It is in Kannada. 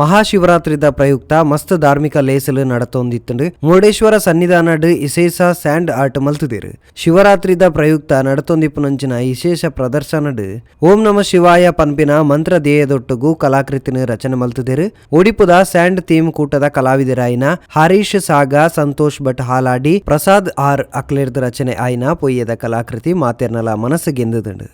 ಮಹಾಶಿವರಾತ್ರಿದ ಪ್ರಯುಕ್ತ ಮಸ್ತ್ ಧಾರ್ಮಿಕ ಲೇಸಲು ನಡತೊಂದಿತ್ತುಂಡು ಮುರುಡೇಶ್ವರ ಸನ್ನಿಧಾನಡ್ ಇಸೇಸ ಸ್ಯಾಂಡ್ ಆರ್ಟ್ ಮಲ್ತುದೆರ್. ಶಿವರಾತ್ರಿದ ಪ್ರಯುಕ್ತ ನಡತೊಂದಿಪ್ಪುನಂಚಿನ ವಿಶೇಷ ಪ್ರದರ್ಶನಡ್ ಓಂ ನಮ ಶಿವಾಯ ಪನ್ಪಿನ ಮಂತ್ರ ಧ್ಯೇಯದೊಟ್ಟುಗು ಕಲಾಕೃತಿನ ರಚನೆ ಮಲ್ತುದೆರ್. ಒಡಿಪುದ ಸ್ಯಾಂಡ್ ಥೀಮ್ ಕೂಟದ ಕಲಾವಿದರಾಯಿನ ಹರೀಶ್ ಸಾಗಾ, ಸಂತೋಷ್ ಭಟ್ ಹಾಲಾಡಿ, ಪ್ರಸಾದ್ ಆರ್ ಅಕ್ಲೇರ್ದ ರಚನೆ ಆಯ್ನ ಪೊಯ್ಯದ ಕಲಾಕೃತಿ ಮಾತೆರ್ನಲ ಮನಸ್ಸು ಗೆಂದುದುಂಡು.